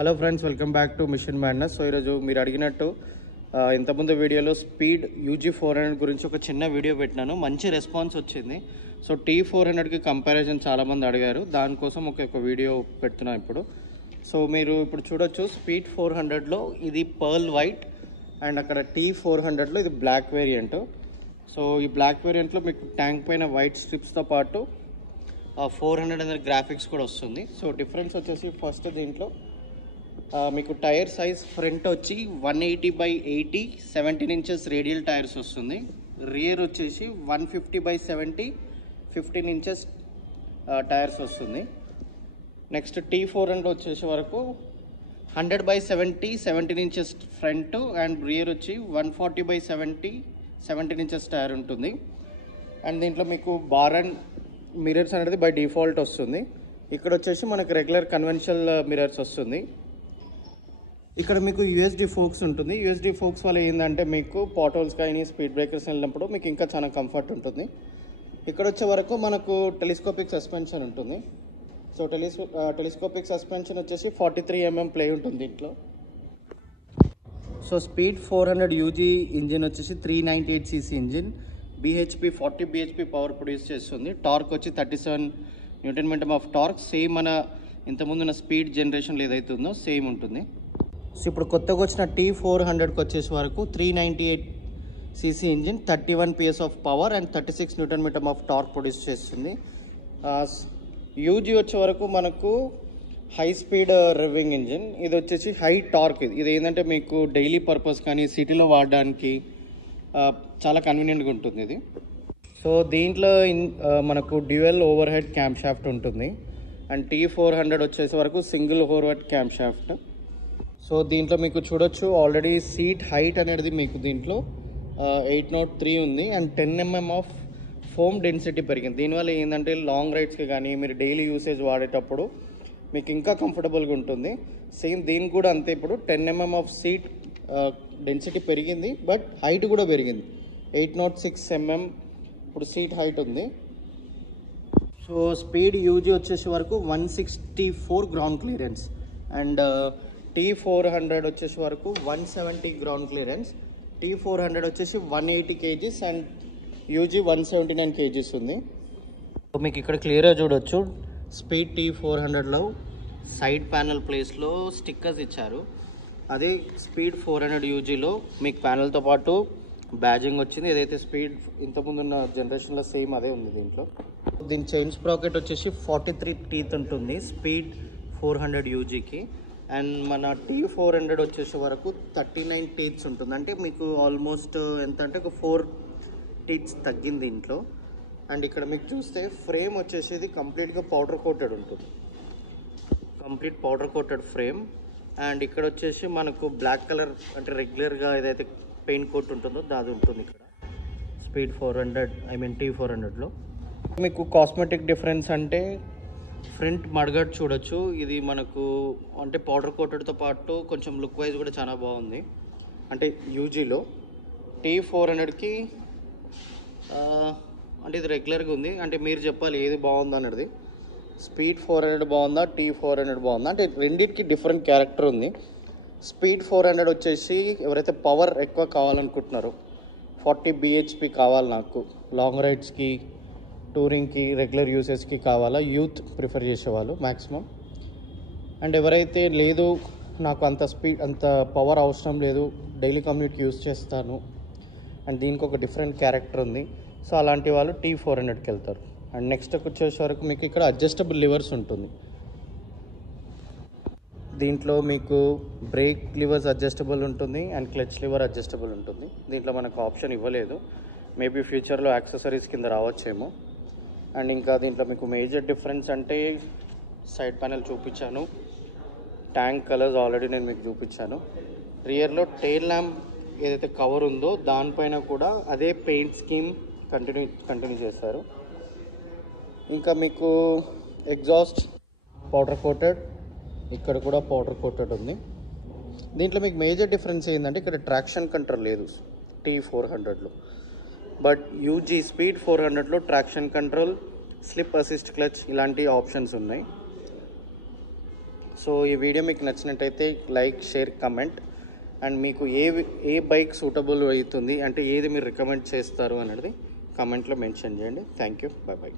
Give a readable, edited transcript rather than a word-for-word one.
Hello friends, welcome back to mission madness. So ఈరోజు మీరు అడిగినట్టు ఇంతకుముందు వీడియోలో స్పీడ్ UG400 గురించి ఒక చిన్న వీడియో పెట్టినాను. మంచి రెస్పాన్స్ వచ్చింది. సో T400కి కంపారిజన్ చాలామంది అడిగారు, దానికోసం ఒక వీడియో పెడుతున్నాను ఇప్పుడు. సో మీరు ఇప్పుడు చూడొచ్చు, స్పీడ్ 400లో ఇది పర్ల్ వైట్ అండ్ అక్కడ T400లో ఇది బ్లాక్ వేరియంట్. సో ఈ బ్లాక్ వేరియంట్లో మీకు ట్యాంక్ పైన వైట్ స్ట్రిప్స్తో పాటు 400 అనేది గ్రాఫిక్స్ కూడా వస్తుంది. సో డిఫరెన్స్ వచ్చేసి ఫస్ట్ దీంట్లో మీకు టైర్ సైజ్ ఫ్రంట్ వచ్చి 180/80 17 ఇంచెస్ రేడియల్ టైర్స్ వస్తుంది. రియర్ వచ్చేసి 150/70 15 ఇంచెస్ టైర్స్ వస్తుంది. నెక్స్ట్ T400 వచ్చేసి వరకు 100/70 17 ఇంచెస్ ఫ్రంట్ అండ్ రియర్ వచ్చి 140/70 17 ఇంచెస్ టైర్ ఉంటుంది. అండ్ దీంట్లో మీకు బార్ అండ్ మిరర్స్ అనేది బై డిఫాల్ట్ వస్తుంది. ఇక్కడ వచ్చేసి మనకు రెగ్యులర్ కన్వెన్షనల్ మిరర్స్ వస్తుంది. ఇక్కడ మీకు USD ఫోక్స్ ఉంటుంది. USD ఫోక్స్ వల్ల ఏంటంటే మీకు పాట్హోల్స్ కానీ స్పీడ్ బ్రేకర్స్ వెళ్ళినప్పుడు మీకు ఇంకా చాలా కంఫర్ట్ ఉంటుంది. ఇక్కడ వచ్చే వరకు మనకు టెలిస్కోపిక్ సస్పెన్షన్ ఉంటుంది. సో టెలిస్కోపిక్ సస్పెన్షన్ వచ్చేసి 43 mm ప్లే ఉంటుంది దీంట్లో. సో స్పీడ్ 400 UG ఇంజిన్ వచ్చేసి 398cc engine, BHP 40 BHP power produce చేస్తుంది. టార్క్ వచ్చి 37 Nm ఆఫ్ టార్క్. సేమ్ మన ఇంతకుముందు ఉన్న స్పీడ్ జనరేషన్లో ఏదైతే ఉందో సేమ్ ఉంటుంది. సో ఇప్పుడు కొత్తగా వచ్చిన T400కి వచ్చేసి వరకు 398cc engine, 31 PS of power and 36 Nm of torque produce చేస్తుంది. UG వచ్చే వరకు మనకు హై స్పీడ్ రివింగ్ ఇంజిన్. ఇది వచ్చేసి హై టార్క్. ఇది ఏంటంటే మీకు డైలీ పర్పస్ కానీ సిటీలో వాడడానికి చాలా కన్వీనియంట్గా ఉంటుంది ఇది. సో దీంట్లో మనకు dual over head cam shaft ఉంటుంది. అండ్ T400 వచ్చేసి వరకు single over head cam shaft. So దీంట్లో మీకు చూడొచ్చు, ఆల్రెడీ సీట్ హైట్ అనేది మీకు దీంట్లో 803 ఉంది and 10 mm of foam density పెరిగింది. దీనివల్ల ఏంటంటే లాంగ్ రైడ్స్కి కానీ మీరు డైలీ యూసేజ్ వాడేటప్పుడు మీకు ఇంకా కంఫర్టబుల్గా ఉంటుంది. సేమ్ దీనికి కూడా అంతే, ఇప్పుడు 10 mm ఆఫ్ సీట్ డెన్సిటీ పెరిగింది, బట్ హైట్ కూడా పెరిగింది. 806 mm ఇప్పుడు సీట్ హైట్ ఉంది. సో స్పీడ్ UG వచ్చేసి వరకు 164 గ్రౌండ్ క్లియరెన్స్ అండ్ T400 వచ్చేసి వరకు 170 గ్రౌండ్ క్లియరెన్స్. T400 వచ్చేసి 180 kgs అండ్ UG 179 kgs ఉంది. మీకు ఇక్కడ క్లియర్గా చూడొచ్చు, స్పీడ్ T400లో సైడ్ ప్యానల్ ప్లేస్లో స్టిక్కర్స్ ఇచ్చారు. అదే స్పీడ్ 400 UGలో మీకు ప్యానల్తో పాటు బ్యాజింగ్ వచ్చింది. ఏదైతే స్పీడ్ ఇంతకుముందు ఉన్న జనరేషన్లో సేమ్ అదే ఉంది దీంట్లో. దీని చైన్ స్ప్రాకెట్ వచ్చేసి 43 టీత్ ఉంటుంది స్పీడ్ 400 UGకి. అండ్ మన T400 వచ్చేసే వరకు 39 టీత్స్ ఉంటుంది. అంటే మీకు ఆల్మోస్ట్ ఎంత అంటే ఒక 4 టీత్స్ తగ్గింది దీంట్లో. అండ్ ఇక్కడ మీకు చూస్తే ఫ్రేమ్ వచ్చేసి ఇది కంప్లీట్గా పౌడర్ కోటెడ్ ఉంటుంది, complete powder coated frame. And ఇక్కడ వచ్చేసి మనకు బ్లాక్ కలర్ అంటే రెగ్యులర్గా ఏదైతే పెయింట్ కోట్ ఉంటుందో అది ఉంటుంది ఇక్కడ స్పీడ్ 400 T400లో. మీకు కాస్మెటిక్ డిఫరెన్స్ అంటే ఫ్రంట్ మడ్గార్డ్ చూడొచ్చు. ఇది మనకు అంటే పౌడర్ కోటెడ్తో పాటు కొంచెం లుక్ వైజ్ కూడా చాలా బాగుంది. అంటే UGలో T400కి అంటే ఇది రెగ్యులర్గా ఉంది. అంటే మీరు చెప్పాలి ఏది బాగుంది అన్నది. స్పీడ్ 400 బాగుందా, T400 బాగుందా అంటే రెండింటికి డిఫరెంట్ క్యారెక్టర్ ఉంది. స్పీడ్ 400 వచ్చేసి ఎవరైతే పవర్ ఎక్కువ కావాలనుకుంటున్నారో 40 BHP కావాలి నాకు లాంగ్ రైడ్స్కి, టూరింగ్కి, రెగ్యులర్ యూసేజ్కి కావాలా, యూత్ ప్రిఫర్ చేసేవాళ్ళు మ్యాక్సిమం. అండ్ ఎవరైతే లేదు నాకు అంత పవర్ అవసరం లేదు, డైలీ కమ్యూట్ యూస్ చేస్తాను అండ్ దీనికి ఒక డిఫరెంట్ క్యారెక్టర్ ఉంది, సో అలాంటి వాళ్ళు T400కి వెళ్తారు. అండ్ నెక్స్ట్ వచ్చేసే వరకు మీకు ఇక్కడ అడ్జస్టబుల్ లివర్స్ ఉంటుంది. దీంట్లో మీకు బ్రేక్ లివర్స్ అడ్జస్టబుల్ ఉంటుంది అండ్ క్లచ్ లివర్ అడ్జస్టబుల్ ఉంటుంది. దీంట్లో మనకు ఆప్షన్ ఇవ్వలేదు, మేబీ ఫ్యూచర్లో యాక్సెసరీస్ కింద రావచ్చేమో. అండ్ ఇంకా దీంట్లో మీకు మేజర్ డిఫరెన్స్ అంటే సైడ్ ప్యానెల్ చూపించాను, ట్యాంక్ కలర్స్ ఆల్రెడీ నేను మీకు చూపించాను. రియర్లో టెయిల్ ల్యాంప్ ఏదైతే కవర్ ఉందో దానిపైన కూడా అదే పెయింట్ స్కీమ్ కంటిన్యూ చేశారు. ఇంకా మీకు ఎగ్జాస్ట్ పౌడర్ కోటెడ్, ఇక్కడ కూడా పౌడర్ కోటెడ్ ఉంది. దీంట్లో మీకు మేజర్ డిఫరెన్స్ ఏంటంటే ఇక్కడ ట్రాక్షన్ కంట్రోల్ లేదు T400లో, బట్ UG స్పీడ్ 400లో traction control, slip assist clutch ఇలాంటి ఆప్షన్స్ ఉన్నాయి. సో ఈ వీడియో మీకు నచ్చినట్టయితే లైక్, షేర్, కమెంట్. అండ్ మీకు ఏ బైక్ సూటబుల్ అవుతుంది అంటే ఏది మీరు రికమెండ్ చేస్తారు అనేది కామెంట్లో మెన్షన్ చేయండి. Thank you. బై.